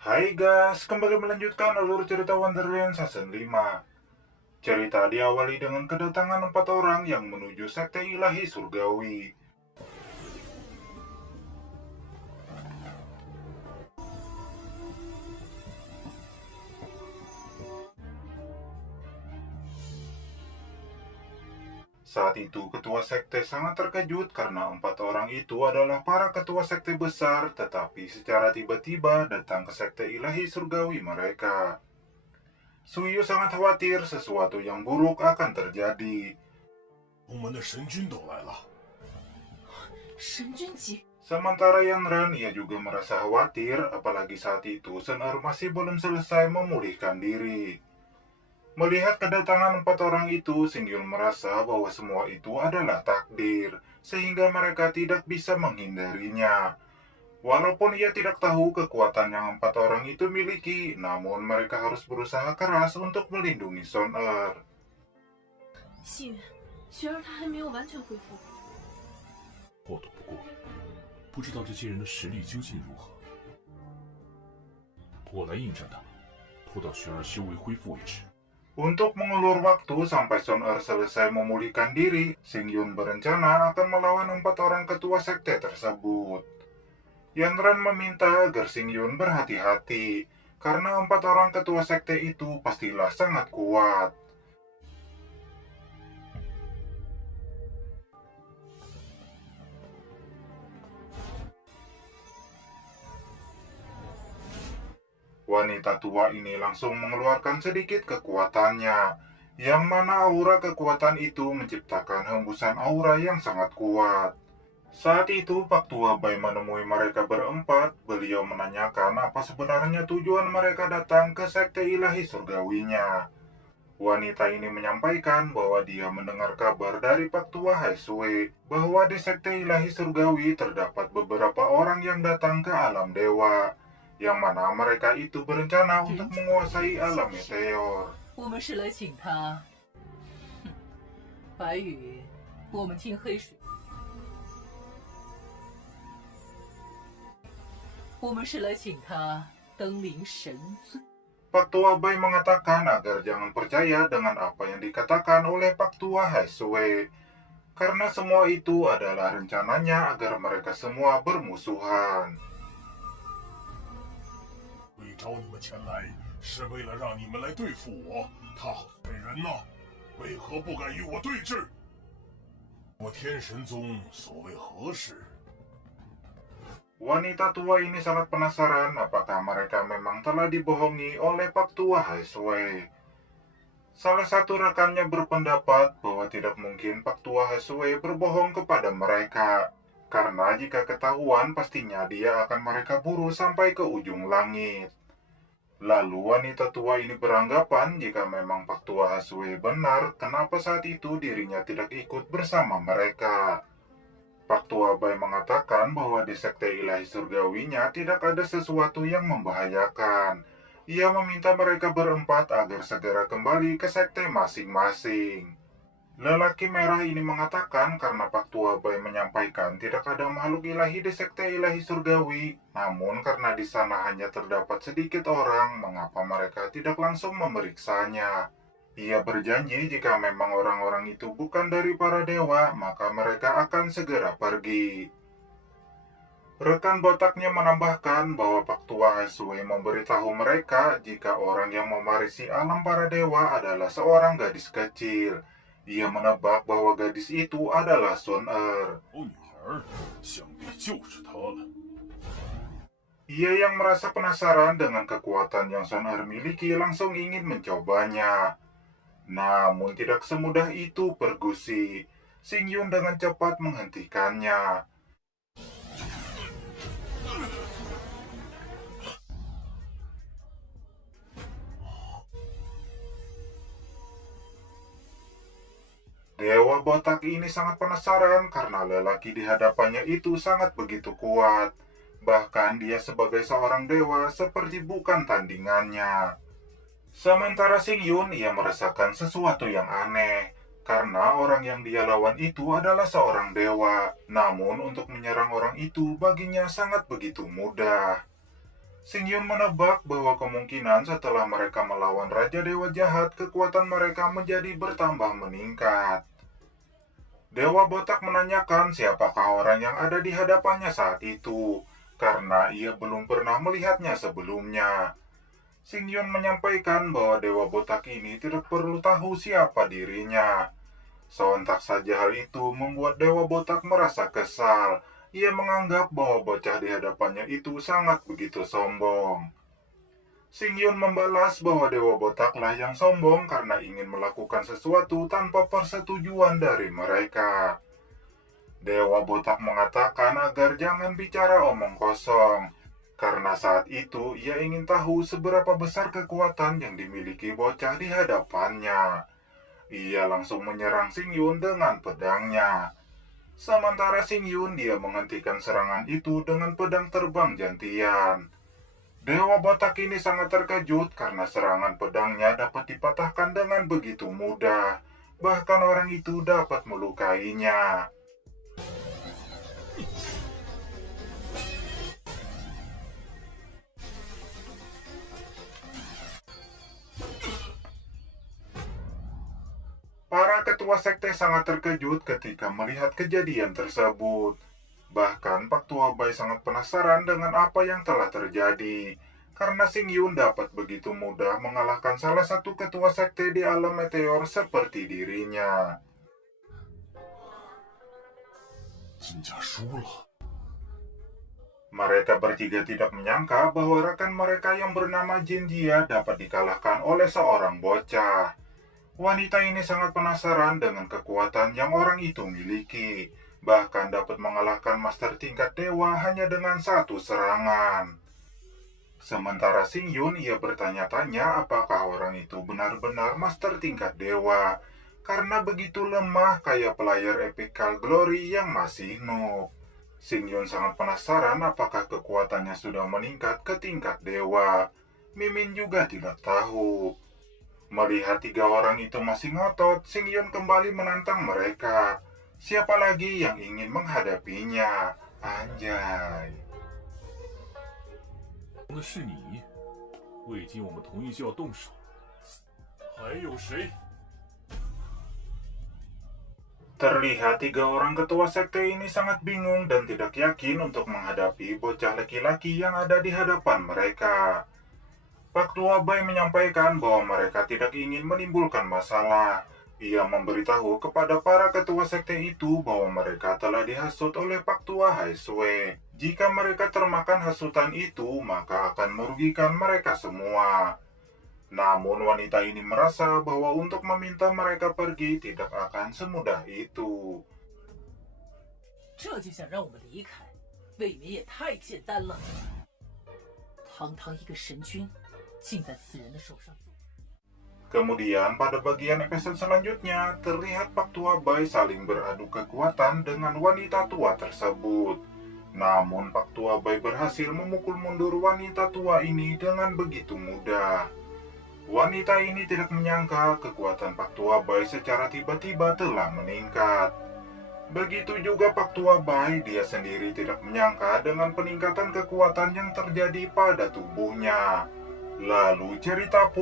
Hai guys, kembali melanjutkan alur cerita Wonderland Season 5. Cerita diawali dengan kedatangan 4 orang yang menuju sekte ilahi surgawi. Saat itu ketua sekte sangat terkejut karena 4 orang itu adalah para ketua sekte besar, tetapi secara tiba-tiba datang ke sekte ilahi surgawi mereka. Suyu sangat khawatir sesuatu yang buruk akan terjadi. 我们的神君都来了。神君级， Sementara Yanran, ia juga merasa khawatir, apalagi saat itu Senar masih belum selesai memulihkan diri. Melihat kedatangan 4 orang itu, Singyun merasa bahwa semua itu adalah takdir, sehingga mereka tidak bisa menghindarinya. Walaupun ia tidak tahu kekuatan yang 4 orang itu miliki, namun mereka harus berusaha keras untuk melindungi Soner. 细雨，雪儿她还没有完全恢复。过躲不过，不知道这些人的实力究竟如何。我来应战他，拖到雪儿修为恢复为止。 Untuk mengulur waktu sampai Soner selesai memulihkan diri, Singyun berencana akan melawan 4 orang ketua sekte tersebut. Yanran meminta agar Singyun berhati-hati, karena 4 orang ketua sekte itu pastilah sangat kuat. Wanita tua ini langsung mengeluarkan sedikit kekuatannya, yang mana aura kekuatan itu menciptakan hembusan aura yang sangat kuat. Saat itu Pak Tua Bai menemui mereka berempat. Beliau menanyakan apa sebenarnya tujuan mereka datang ke sekte ilahi surgawinya. Wanita ini menyampaikan bahwa dia mendengar kabar dari Pak Tua Haisue bahwa di sekte ilahi surgawi terdapat beberapa orang yang datang ke alam dewa, yang mana mereka itu berencana untuk menguasai alam meteor. 我们是来请他。哼，白羽，我们听黑水。我们是来请他登临神尊。 Pak Tua Bai mengatakan agar jangan percaya dengan apa yang dikatakan oleh Pak Tua Haisue, karena semua itu adalah rencananya agar mereka semua bermusuhan. 会找你们前来，是为了让你们来对付我。他好骗人呐！为何不敢与我对峙？我天神宗所谓何事？ Wanita tua ini sangat penasaran apakah mereka memang telah dibohongi oleh Pak Tua Haisue. Salah satu rekannya berpendapat bahwa tidak mungkin Pak Tua Haisue berbohong kepada mereka, karena jika ketahuan pastinya dia akan mereka buru sampai ke ujung langit. Lalu wanita tua ini beranggapan jika memang Pak Tua Haisue benar, kenapa saat itu dirinya tidak ikut bersama mereka. Pak Tua Bai mengatakan bahwa di sekte ilahi surgawinya tidak ada sesuatu yang membahayakan. Ia meminta mereka berempat agar segera kembali ke sekte masing-masing. Lelaki merah ini mengatakan karena Pak Tua Bai menyampaikan tidak ada makhluk ilahi di sekte ilahi surgawi, namun karena di sana hanya terdapat sedikit orang, mengapa mereka tidak langsung memeriksanya. Ia berjanji jika memang orang-orang itu bukan dari para dewa, maka mereka akan segera pergi. Rekan botaknya menambahkan bahwa Pak Tua Haisue memberitahu mereka jika orang yang mewarisi alam para dewa adalah seorang gadis kecil. Ia menebak bahwa gadis itu adalah Sun Er. 小女孩，想必就是她了。 Ia yang merasa penasaran dengan kekuatan yang Sun Er miliki langsung ingin mencobanya. Namun tidak semudah itu Pergusi. Singyun dengan cepat menghentikannya. Dewa botak ini sangat penasaran karena lelaki di hadapannya itu sangat begitu kuat. Bahkan dia sebagai seorang dewa seperti bukan tandingannya. Sementara Singyun, ia merasakan sesuatu yang aneh, karena orang yang dia lawan itu adalah seorang dewa. Namun untuk menyerang orang itu baginya sangat begitu mudah. Xing Yun menebak bahwa kemungkinan setelah mereka melawan Raja Dewa Jahat, kekuatan mereka menjadi bertambah meningkat. Dewa Botak menanyakan siapakah orang yang ada di hadapannya saat itu, karena ia belum pernah melihatnya sebelumnya. Xing Yun menyampaikan bahwa Dewa Botak ini tidak perlu tahu siapa dirinya. Sontak saja hal itu membuat Dewa Botak merasa kesal. Ia menganggap bahwa bocah di hadapannya itu sangat begitu sombong. Xing Yun membalas bahwa Dewa Botaklah yang sombong karena ingin melakukan sesuatu tanpa persetujuan dari mereka. Dewa Botak mengatakan agar jangan bicara omong kosong, karena saat itu ia ingin tahu seberapa besar kekuatan yang dimiliki bocah di hadapannya. Ia langsung menyerang Xing Yun dengan pedangnya. Sementara Xing Yun dia menghentikan serangan itu dengan pedang terbang jantian. Dewa Botak ini sangat terkejut karena serangan pedangnya dapat dipatahkan dengan begitu mudah. Bahkan orang itu dapat melukainya. Para ketua sekte sangat terkejut ketika melihat kejadian tersebut. Bahkan Pak Tua Bai sangat penasaran dengan apa yang telah terjadi, karena Xing Yun dapat begitu mudah mengalahkan salah satu ketua sekte di alam meteor seperti dirinya. 金家输了。 Mereka bertiga tidak menyangka bahwa rekan mereka yang bernama Jin Jia dapat dikalahkan oleh seorang bocah. Wanita ini sangat penasaran dengan kekuatan yang orang itu miliki. Bahkan dapat mengalahkan master tingkat dewa hanya dengan satu serangan. Sementara Xing Yun ia bertanya-tanya apakah orang itu benar-benar master tingkat dewa, karena begitu lemah kayak player Epical Glory yang masih noob. Xing Yun sangat penasaran apakah kekuatannya sudah meningkat ke tingkat dewa. Mimin juga tidak tahu. Melihat tiga orang itu masih ngotot, Xing Yun kembali menantang mereka. Siapa lagi yang ingin menghadapinya? Anjay. 的是你，未经我们同意就要动手，还有谁？ Terlihat tiga orang ketua sekte ini sangat bingung dan tidak yakin untuk menghadapi bocah laki-laki yang ada di hadapan mereka. Pak Tua Bai menyampaikan bahwa mereka tidak ingin menimbulkan masalah. Ia memberitahu kepada para ketua sekte itu bahwa mereka telah dihasut oleh Pak Tua Hai Sui. Jika mereka termakan hasutan itu, maka akan merugikan mereka semua. Namun wanita ini merasa bahwa untuk meminta mereka pergi tidak akan semudah itu. 这就想让我们离开，未免也太简单了。堂堂一个神君，竟在此人的手上。 Kemudian pada bagian episode selanjutnya, terlihat Pak Tua Bai saling beradu kekuatan dengan wanita tua tersebut. Namun Pak Tua Bai berhasil memukul mundur wanita tua ini dengan begitu mudah. Wanita ini tidak menyangka kekuatan Pak Tua Bai secara tiba-tiba telah meningkat. Begitu juga Pak Tua Bai, dia sendiri tidak menyangka dengan peningkatan kekuatan yang terjadi pada tubuhnya. Lalu cerita